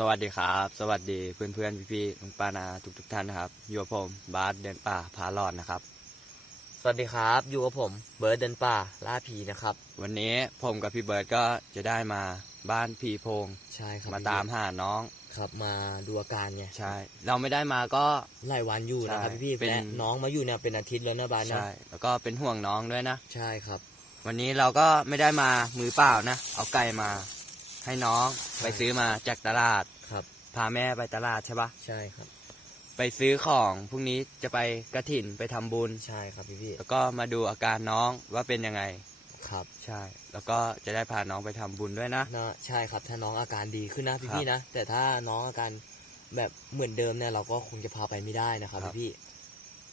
สวัสดีครับ สวัสดีเพื่อนเพื่อนพี่พี่ๆลุงป้านาทุกทุกๆท่านนะครับ อยู่กับผมบาสเดินป่าพาหลอดนะครับ สวัสดีครับอยู่กับผมเบิร์ดเดินป่าล่าผีนะครับ วันนี้ผมกับพี่เบิร์ดก็จะได้มาบ้านพีโพงใช่ครับมาตามหาน้องครับมาดูอาการไงใช่ เราไม่ได้มาก็หลายวันอยู่นะครับใช่พี่เป็นๆและน้องมาอยู่เนี่ยเป็นอาทิตย์แล้วนะบานนะใช่แล้วก็เป็นห่วงน้องด้วยนะ ใช่ครับ วันนี้เราก็ไม่ได้มามือเปล่านะ เอาไก่มา ให้น้องไปซื้อมาจากตลาดครับ พาแม่ไปตลาดใช่ปะใช่ครับ ไปซื้อของพรุ่งนี้จะไปกระถินไปทำบุญ ใช่ครับพี่แล้วก็มาดูอาการน้องว่าเป็นยังไงๆครับใช่ แล้วก็จะได้พาน้องไปทำบุญด้วยนะ นะใช่ครับถ้าน้องอาการดีขึ้นนะครัพี่บๆนะแต่ถ้าน้องอาการแบบเหมือนเดิมเนี่ยเราก็คงจะพาไปไม่ได้นะครับครับ พี่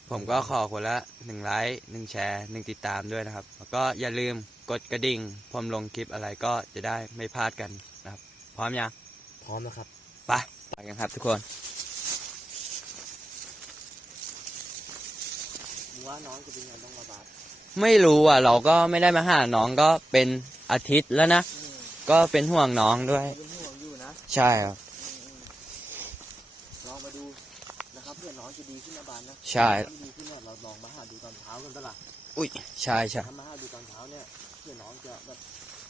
ผมก็ขอคนละหนึ่งไลค์หนึ่งแชร์หนึ่งติดตามด้วยนะครับ แล้วก็อย่าลืมกดกระดิ่ง ผมลงคลิปอะไรก็จะได้ไม่พลาดกันนะครับ พร้อมยังๆพร้อมนะครับไปไปกันครับทุกคนว่าน้องจะเป็นยังต้องมาบาดไม่รู้อะ เราก็ไม่ได้มาหาน้องก็เป็นอาทิตย์แล้วนะ ก็เป็นห่วงน้องด้วย เป็นห่วงอยู่นะ ใช่ครับ ลองมาดู นะครับเพื่อน้องจะดีขึ้นนะบานนะใช่ถ้าดีขึ้นเนี่ยเราลองมาหาดูตอนเช้ากันปะล่ะอุ้ยใช่ใช่ถ้ามาหาดูตอนเช้าเนี่ยเพื่อน้องจะแบบ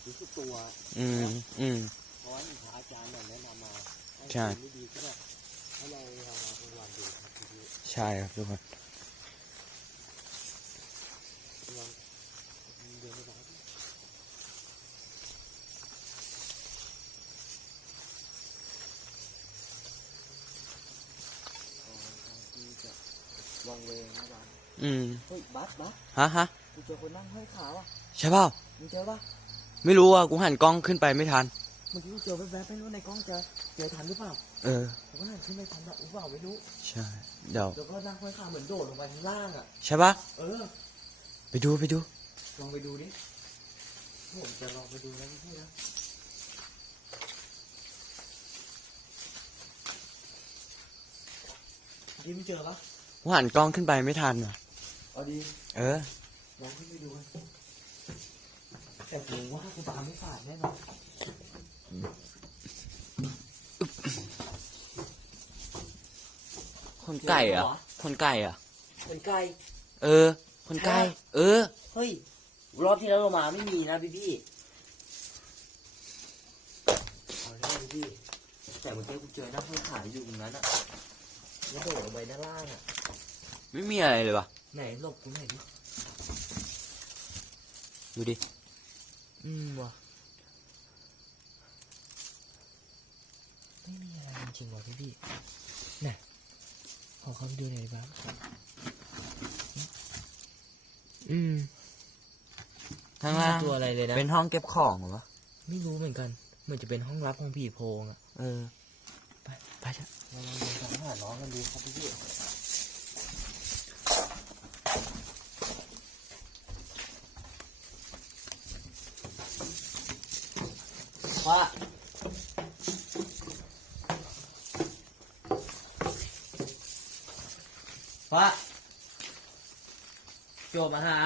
รู้สึกตัวอืมอืม เพราะว่าพระอาจารย์เนี่ยแนะนำมาให้ใช่ไม่ดีก็ได้ให้เราเรามาทุกวันดูครับพี่ใช่ครับทุกคน ลองเดินไปบ้างที่จะวางเวงนะบ้าน อืม เฮ้ย บัสบัสฮะฮะกูเจอคนนั่งห้อยขาว่ะใช่เปล่ามึงเจอปะไม่รู้อะกูหันกล้องขึ้นไปไม่ทันเมื่อกี้กูเจอแวบๆไม่รู้ในกล้องเจอเจอทันหรือเปล่าเออผมก็หันขึ้นไปทันแบบหรือเปล่าไม่รู้ใช่เดี๋ยวแล้วก็นั่งห้อยขาเหมือนโดดลงไปข้างล่างอะใช่ปะเออไปดูไปดูลองไปดูดิผมจะลองไปดูนะพี่นะดิมเจอปะกูหันกล้องขึ้นไปไม่ทันว่ะ เอาดีเออลองขึ้นไปดูกันแต่ผมว่ากูตามไม่ขาดแน่นอนคนไก่เหรอะคนไก่เหรอะเป็นไก่ เออ คนไก่ เออ เฮ้ย รอบที่แล้วเรามาไม่มีนะพี่พี่เอาได้พี่พี่แต่เมื่อกี้กูเจอหน้าห้อยขาอยู่ตรงนั้นอะแล้วโดดลงไปด้านล่างอะไม่มีอะไรเลยว่ะ ไหนหลบกูหน่อยดิดูดิ อืมว่ะไม่มีอะไรจริงๆว่ะพี่พี่น่ะขอเข้าไปดูหน่อยบ้างอืมข้างล่างตัวอะไรเลยนะ เป็นห้องเก็บของเหรอวะ ไม่รู้เหมือนกัน เหมือนจะเป็นห้องลับของผีโพงอะ เออ ไป ไปเถอะเราลองเดินตามหาน้องกันดูครับพี่ ว่าว่าโจมาหา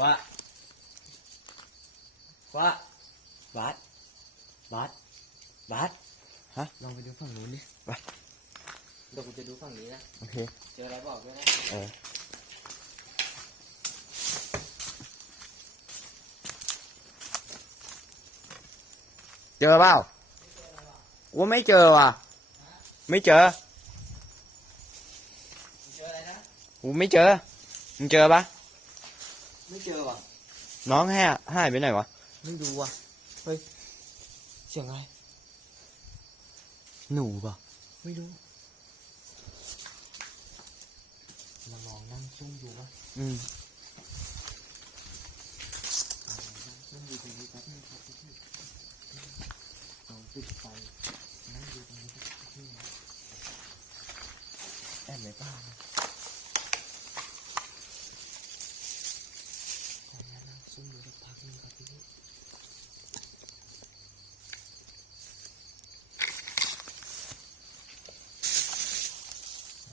ว่าว่าบัสบัสบัสฮะลองไปดูฝั่งนู้นดิไปเดี๋ยวกูจะดูฝั่งนี้นะ โอเค เจออะไรบอกด้วยนะ เออ เจอเปล่าว่าไม่เจอว่ะ ไม่เจอเจออะไรนะกูไม่เจอ มึงเจอปะไม่เจอว่ะ น้องแห่หายไปไหนวะ ไม่ดูว่ะ เฮ้ย เสียงอะไร หนูปะไม่รู้ มาลองนั่งซุ่มดูป่ะอืมนั่งดูตรงนี้แป๊บนึงครับพี่พี่ลอง ปิดไฟนั่งดูตรงนี้ครับพี่แอบไหนบ้างขออนุญาตนั่งซุ่มดูสักพักนึงครับพี่พี่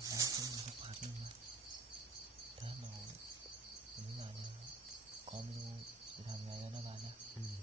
นั่งซุ่มดูสักพักนึงนะถ้าน้องไม่มาเนี่ยก็ไม่รู้จะทำไงแล้วนะบ้านนะ อืม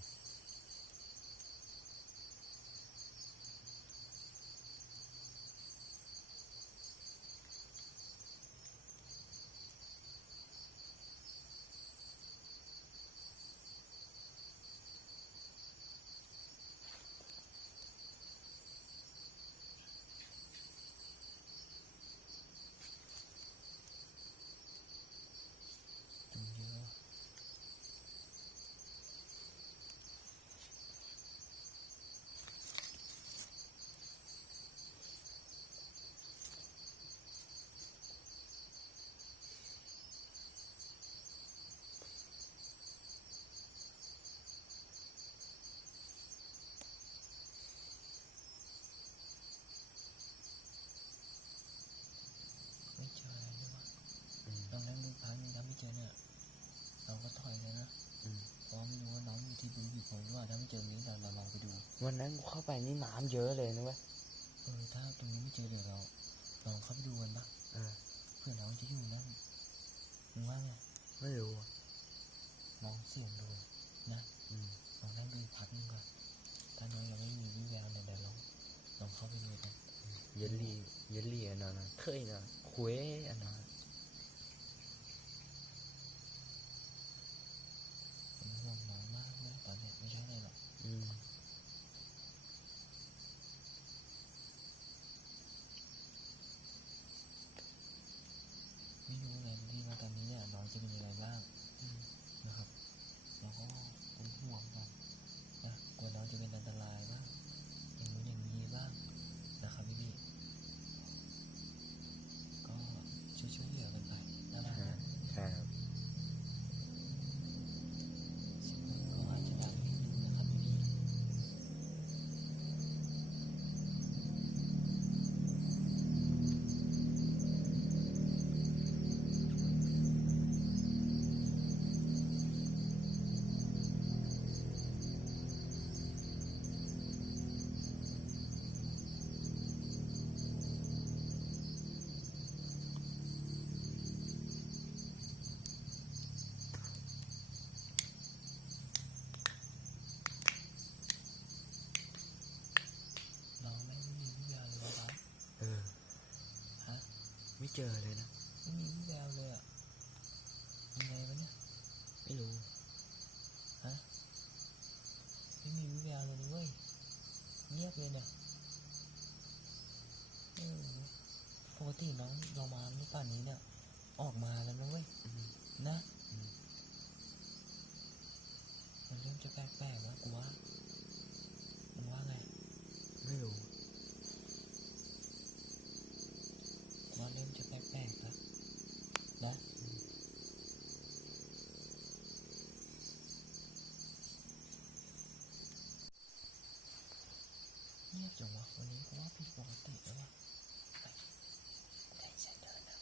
ผมว่าถ้าไม่เจอนี้เราเราลองไปดู วันนั้นกูเข้าไปนี่น้ำเยอะเลยนะเว้ยเออถ้าตรงนี้ไม่เจอเดี๋ยวเราลองเข้าไปดูกันปะเออเพื่อน้องจะอยู่นั่นมึงว่าไงไม่รู้ลองเสี่ยงดูนะอืมลองนั่งดูพักนึงก่อนถ้าน้องยังไม่มีวิแววเนี่ยเดี๋ยวลองลองเข้าไปดูกันเยลลี่เยลลี่อันนั้นนะเคยนะคุยอันนั้น เจอเลยนะไม่มีวิแววเลยอะยังไงวะเนี่ยไม่รู้ฮะไม่มีวิแววเลยนะเว้ยเงียบเลยเนี่ยเออปกติน้องเรามาเมื่อป่านนี้เนี่ย ออกมาแล้วนะเว้ยอืมนะอืมมันเริ่มจะแปลกๆแล้วกูว่ามึงว่าไง ไม่รู้ แปลกๆแล้วนะเงียบจังวะวันนี้กูว่าผิดปกติแล้ววะใจเย็นเดินนะ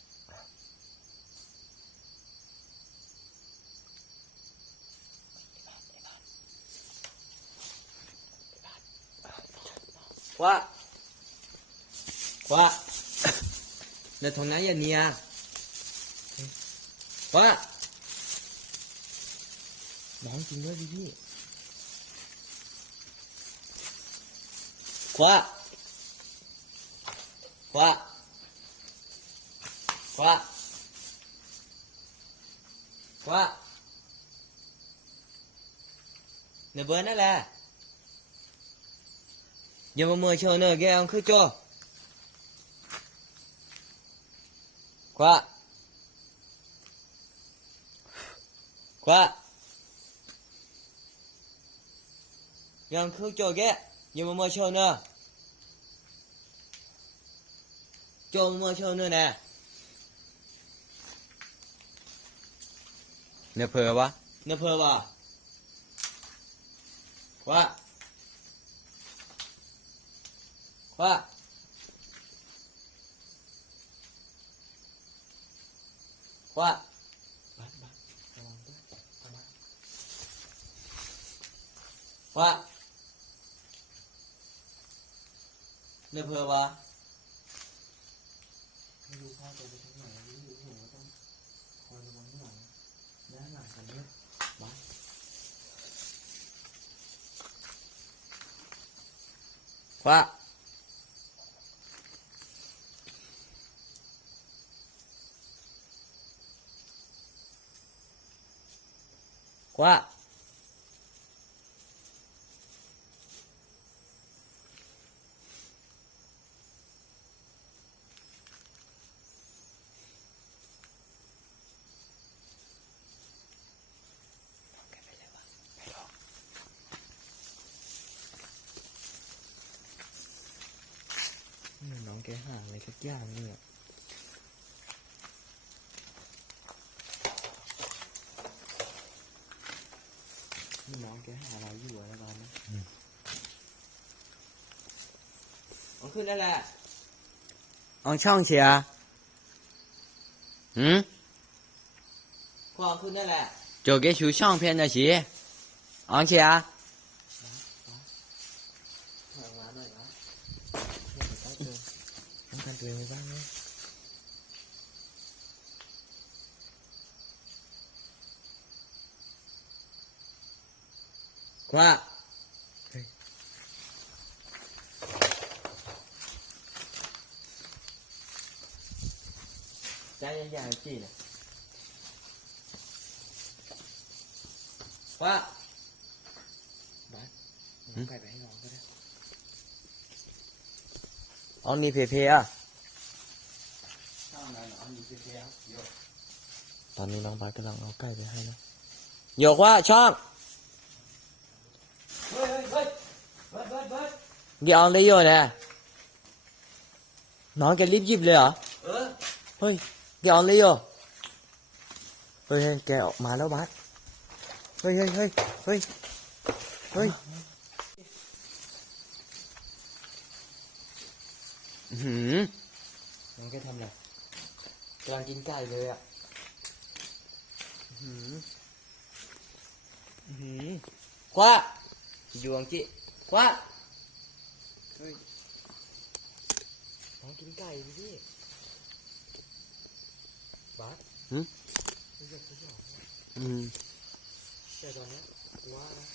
ว่าว่า เดี๋ยวตรงนั้นยาเนียว่าน้องจริงด้วยพี่ว่าว่า ว่าว่าเนี่ยเบอร์นั่นแหละอย่ามาเมื่อเว่าว่าเรือเชอเนอโจมาเมื่อเชอเนอแน่เนื้อเพอวะเนื้อเพอวะว่าว่าว่าบัสบัสระว่ะไม่รู้พ่อจะไปทางไหนไม่รู้ผมก็ต้องคอยระวังหลังด้านหลังกันด้วยบัสว่า ว่าน้องแกหาอะไรสักอย่างเนี่ยนี่น้องแก หาอะไรอยู่อะไรบ้างนะเอาขึ้นได้แหละเอาช่องเชียร์หืมก็เอาขึ้นได้แหละ做给出相片的戏，昂起啊， ว่าใจใหญ่ๆจีเนี่ยว่าบัสเอาไก่ไปให้น้องก็ได้อ๋อนี่เพเพอะช่างนั้นเหรอมีเพียงโยตอนนี้น้องบัสกำลังเอาไก่ไปให้นะหยกว่าช่อง บิร์ดกี่อองได้โยนะน้องแกรีบหยิบเลยเหรอ เออ เฮ้ยกี่อองได้โยเฮ้ยเฮ้ยแกออกมาแล้วบัสเฮ้ยเฮ้ยเฮ้ยเฮ้ยเฮ้ยอื้อหือน้องแกทำอะไรกำลังกินไก่เลยอะหืมหืมคว้าอยู่อังจิคว้า น้องกินไก่ดิพี่บัสหึไม่อยากจะหยอกนะอืม แต่ตอนเนี้ยกูว่านะ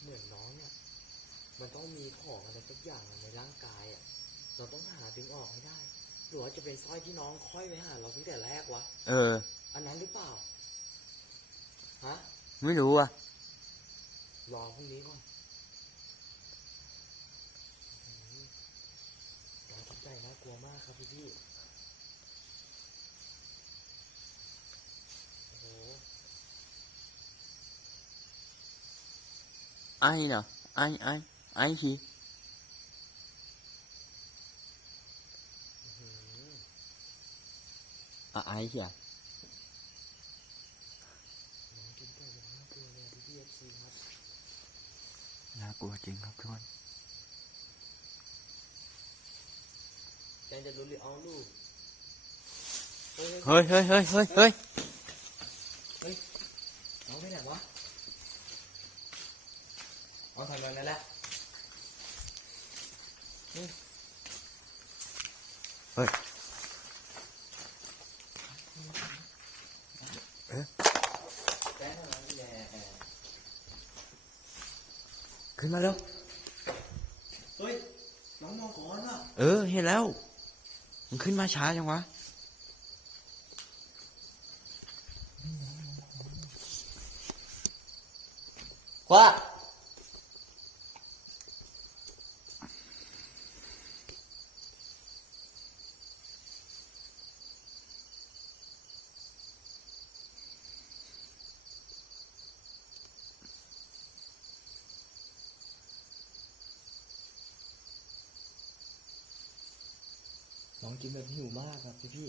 เหมือนน้องเนี่ย มันต้องมีของอะไรสักอย่างในร่างกายอะ เราต้องหาดึงออกให้ได้ หรือว่าจะเป็นสร้อยที่น้องค่อยไปหาเราตั้งแต่แรกวะ เออ อันนั้นหรือเปล่า ฮะ ไม่รู้อะ รอพรุ่งนี้ก่อนอื้อหือน้องกินไก่น่ากลัวมากครับพี่พี่โอ้โหไอ้เนาะไอ้ไอ้ไอ้ทีอื้อหืออะไอ้เหี้ยน้องกินไก่แบบน่ากลัวเลยพี่พี่เอฟซีครับน่ากลัวจริงครับทุกคน เอาลูกเฮ้ยเฮ้ยเฮ้ยเฮ้ยเฮ้ยเฮ้ยเอาไปไหนวะเอาทำมันนั่นแหละแกทำมันแหละขึ้นมาเร็วเฮ้ยน้องมองก่อนอะเออเห็นแล้ว มันขึ้นมาช้าจังวะ ว่า น้องกินแบบหิวมากครับพี่พี่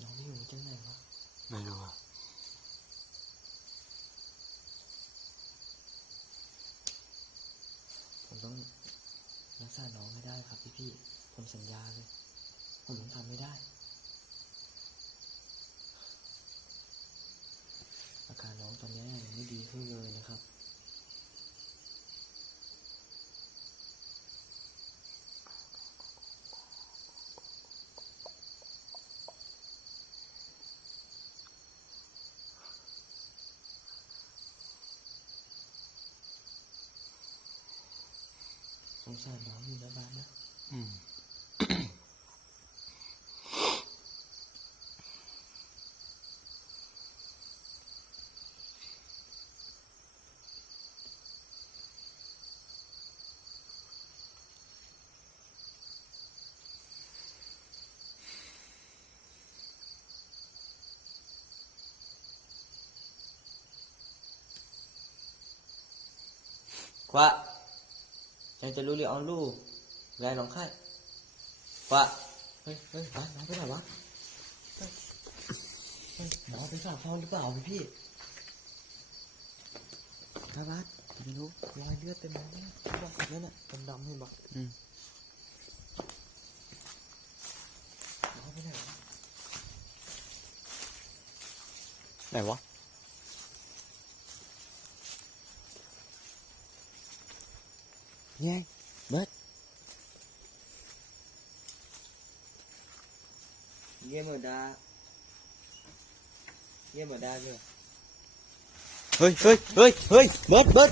น้องไม่อยู่จังไหนวะไม่รู้อะผมต้องรักษาน้องให้ได้ครับพี่พี่ ผมสัญญาเลย ผมต้องทำไม่ได้ อาการน้องตอนนี้ยังไม่ดีขึ้นเลยนะครับ ควะยังจะรู้เรื่องลูกแรงลองไข้ควะเฮ้ยเฮ้ยน้องไปไหนวะน้องไปสอบห้อหรือเปล่าพี่คาบัสไม่รู้รอยเลือดเต็มเลยเนี่บอกนั่นแหละดำดำเห็นปะอืมไหนวะ เนี่ยเบิร์ดเยี่ยมดาเยี่ยมดาเลยเฮ้ยเฮ้ยเฮ้ยเฮ้ยเบิร์ด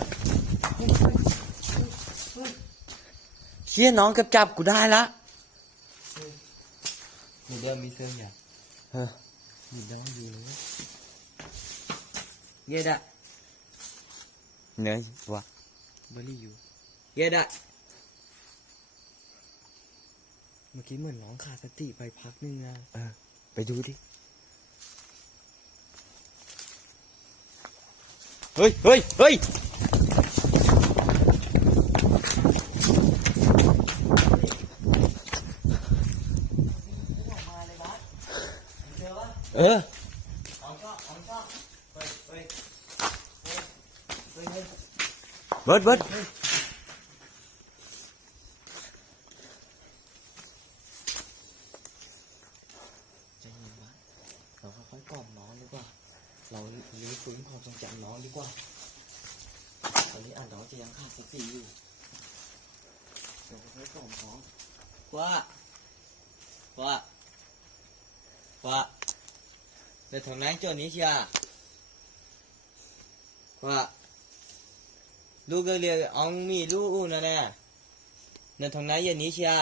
เบิร์ดเชี่ยน้องกับจับกูได้ละมีเดิมมีเสื้ออย่างเออมีเดิมอยู่เลยเยี่ยดะเนื้อวะบริอยู่เยี่ยดะเมื่อกี้เหมือนน้องขาดสติไปพักนึงนะเออไปดูดิ เฮ้ยเฮ้ยเฮ้ยมาเลยบ้าเจอปะเออของชอบของชอบเฮ้ยเฮ้ยเฮ้ยเฮ้ยเบิร์ดเบิร์ด ใจเย็นบ้าเราค่อยๆกล่อมน้องดีกว่า เราลื้อฟื้นความทรงจำน้องดีกว่าตอนนี้อ่านน้องจะยังขาดสติอยู่เราค่อยๆกล่อมน้องว่าว่าว่า เดี๋ยวทานี้เชียว่าลูกก็เรียกเอามีลูกอูนั่นแน่เดี๋ยวทางนั้นอย่างนี้เชีย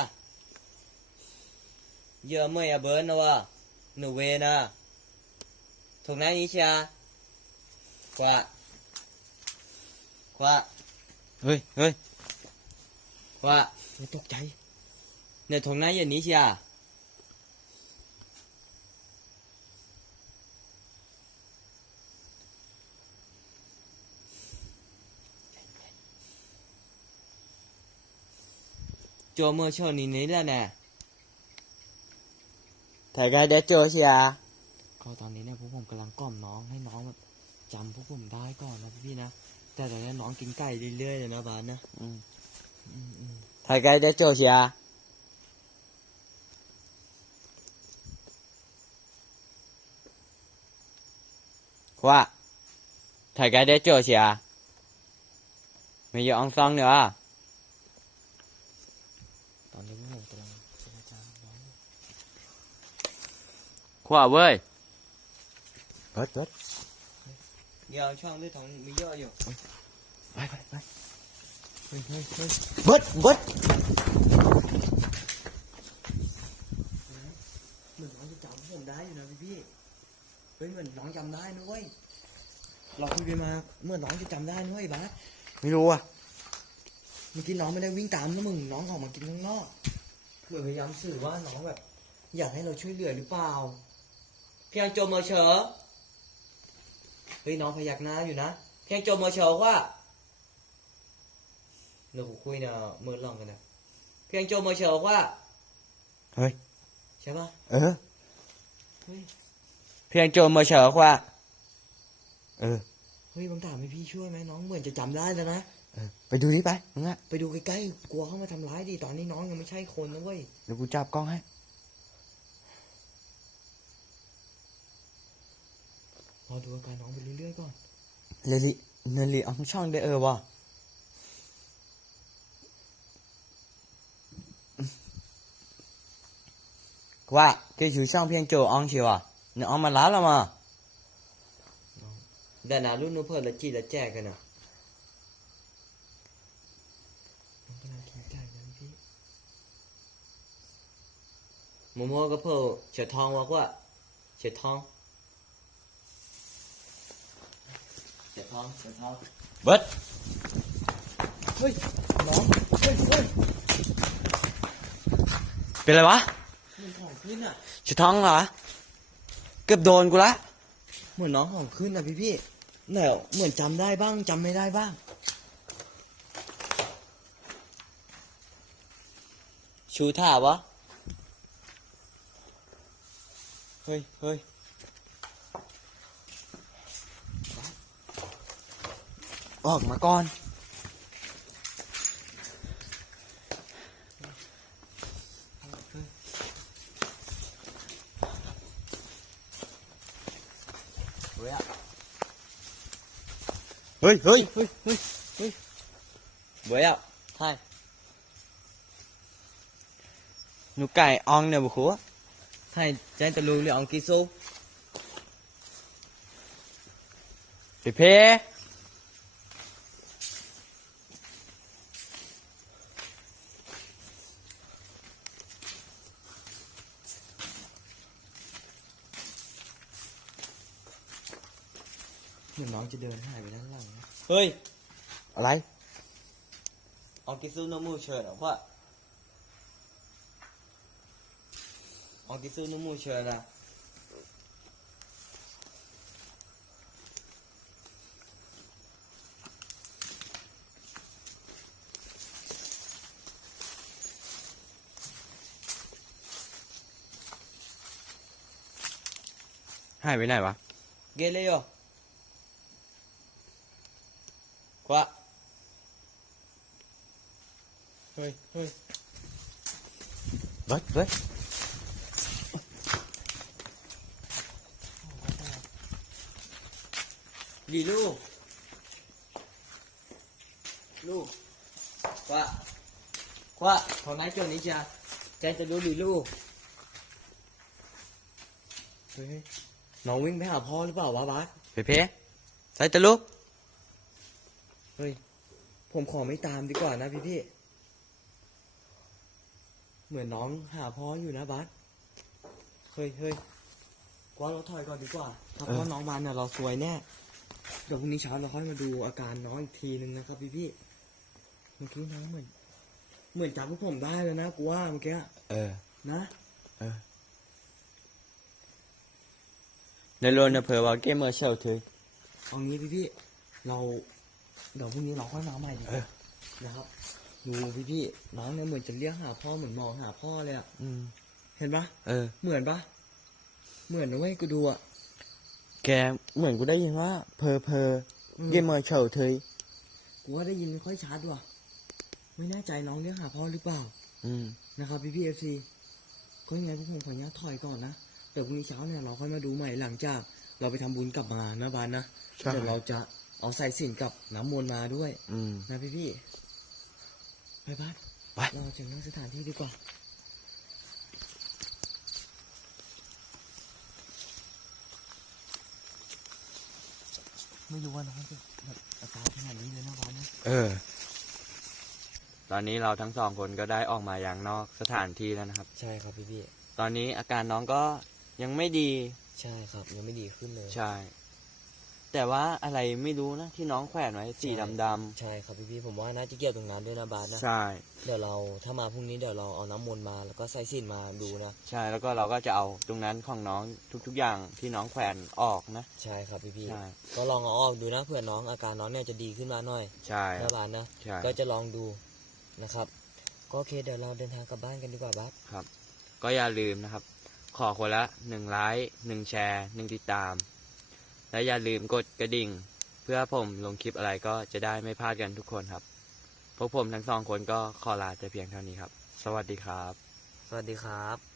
เยอะไม่อะเบิร์นนะวะหนูเวนะทางนั้นนี้เชียกว่ากว่าเฮ้ยเฮ้ยกว่าไม่ตกใจเนี่ยทางนั้นอย่างนี้เชีย กันเดี๋ยวเจอเชียก็ตอนนี้เนี่ยพวกผมกำลังกล่อมน้องให้น้องแบบจำพวกผมได้ก่อนนะพี่ๆนะ แต่ตอนนี้น้องกินไก่เรื่อยๆเลยนะบาสนะอืมอืมอืมถ่ายกันเดี๋ยวเจอเชียว่าถ่ายกันเดี๋ยวเจอเชียไม่ยอมฟังเนอะ ตอนนี้พวกผมกำลังเจรจากับน้องอยู่ ขวาเว้ยเบิดเบิดเดี๋ยวช่องด้วยท้องมีเยอะอยู่ไปไปไปเฮ้ยเฮ้ยเฮ้ยเบิดเบิดเหมือนน้องจะจำพวกผมได้อยู่นะพี่ๆเฮ้ยเหมือนน้องจำได้นะเว้ยเราคุยไปมาเมื่อน้องจะจำได้นะเว้ยบาสไม่รู้อะเมื่อกี้น้องไม่ได้วิ่งตามนะมึงน้องออกมากินข้างนอกเพื่อพยายามสื่อว่าน้องแบบ อยากให้เราช่วยเหลือหรือเปล่าเพียงโจมมาเฉอเฮ้ยน้องพยักหน้าอยู่นะเพียงโจมมาเฉอว่าเราคุยนะเมื่อลองกันนะเพียงโจมมาเฉอว่าเฮ้ยใช่ปะเออเฮ้ยเพียงโจมมาเฉอว่าเออเฮ้ยบางถามให้พี่ช่วยไหมน้องเหมือนจะจำได้แล้วนะเออไปดูนี่ไปมึงอะไปดูใกล้ๆกลัวเขามาทำร้ายดิตอนนี้น้องยังไม่ใช่คนนะเว้ยเดี๋ยวกูจับกล้องให้ รอดูอาการน้องไปเรื่อยๆก่อนเลลิเนลิเอาช่องได้เออว่ะว่า cái chủ sang phiên chỗ ông chịu à nó ông mà lá là mà แต่นารุ่นนู้นเพิ่นละจีละแจกกันนะน้องกำลังคิดใจนะ พี่ mua mua cái phở chở thong quá quá chở thong chở thong chở thong bớt เฮ้ยน้องเฮ้ยเฮ้ยเป็นไรวะมันของขึ้นอะ chở thong เหรอเกือบโดนกูละเหมือนน้องของขึ้นอะพี่พี่ๆเนี่ยเหมือนจำได้บ้างจำไม่ได้บ้าง ชูท่าวะเฮ้ยเฮ้ย ออกมาก่อนเฮ้ยอะเฮ้ยเฮ้ยเฮ้ยเฮ้ยเฮ้ยบวยอะใช่ หนูไก่อองเนี่ยบุคัว ใช่ใจตะลุงเรียกองกิโซไปเพเหมือนน้องจะเดินหายไปด้านหลังนะเฮ้ยอะไรองกิโซโนมูเชิญเหรอพ่อองกิโซโนมูเชิญอะหายไปไหนวะ เกเรโย กว่าเฮ้ยเฮ้ยเฮ้ยเฮ้ยดีลูก ลูกกว่ากว่าของนายเจ้านี้จ้ะใจจะดูดีลูกเฮ้ยน้องวิ่งไปหาพ่อหรือเปล่าวะบาสไปเพใส่ตะลุก เฮ้ย ผมขอไม่ตามดีกว่านะพี่พี่ เหมือนน้องหาพ่ออยู่นะบาสเฮ้ยเฮ้ยกว่าเราถอยก่อนดีกว่าถ้าพ่อน้องมาเนี่ยเราซวยแน่เดี๋ยวพรุ่งนี้เช้าเราค่อยมาดูอาการน้องอีกทีนึงนะครับพี่พี่เมื่อกี้น้องเหมือนเหมือนจำพวกผมได้แล้วนะกูว่าเมื่อกี้เออ นะในโรนเพอว่าเกมเมอร์เชลถือเอางี้พี่พี่เรา เดี๋ยวพรุ่งนี้เราค่อยมาใหม่ดีกเอว่าอนะครับดูพี่พี่น้องเนี่ยเหมือนจะเรียกหาพ่อเหมือนมองหาพ่อเลยอะอืม เห็นปะเออ เหมือนปะเหมือนนะเว้ยกูดูอะแกเหมือนกูได้ยินว่า เพอเพออืมเกมเมอร์เชลถือกูว่าได้ยินไม่ค่อยชัดว่ะ ไม่แน่ใจน้องเรียกหาพ่อหรือเปล่า อืม นะครับพี่พี่เอฟซีก็ยังไงพวกผมขออนุญาตถอยก่อนนะเดี๋ยวพรุ่งนี้เช้าเนี่ยเราค่อยมาดูใหม่หลังจาก เราไปทำบุญกลับมานะบานนะใช่ เดี๋ยวเราจะ เอาใส่สินกับน้ำมนต์มาด้วยอืม นะพี่พี่ไปบ้านไป เราจะนั่งสถานที่ดีกว่า ไม่รู้ว่าน้องจะแบบอาการขนาดนี้เลยนะบ้านนะเออ ตอนนี้เราทั้งสองคนก็ได้ออกมาอย่างนอกสถานที่แล้วนะครับ ใช่ครับพี่พี่ตอนนี้อาการน้องก็ยังไม่ดี ใช่ครับ ยังไม่ดีขึ้นเลย ใช่ แต่ว่าอะไรไม่รู้นะที่น้องแขวนไว้สีดำดใช่ครับพี่พี่ผมว่าน่าจะเกี่ยวตรงนั้นด้วยนะบาสนะำใช่เดี๋ยวเราถ้ามาพรุ่งนี้เดี๋ยวเราเอาน้ำมนต์มาแล้วก็ใส่สินมาดูนะใช่แล้วก็เราก็จะเอาตรงนั้นของน้องทุก ๆ อย่างที่น้องแขวนออกนะใช่ครับพี่พี่ใช่ก็ลองเอาออกดูนะเผื่อน้องอาการน้องเนี่ยจะดีขึ้นมาหน่อยใช่ครันะบบาสนะ ใช่ก็จะลองดูนะครับ ก็โอเคเดี๋ยวเราเดินทางกลับบ้านกันดีกว่าบาสครับ ก็อย่าลืมนะครับ ขอคนละหนึ่งไลค์หนึ่งแชร์หนึ่งติดตาม และอย่าลืมกดกระดิ่ง เพื่อผมลงคลิปอะไรก็จะได้ไม่พลาดกันทุกคนครับ พวกผมทั้งสองคนก็ขอลาแต่เพียงเท่านี้ครับ สวัสดีครับ สวัสดีครับ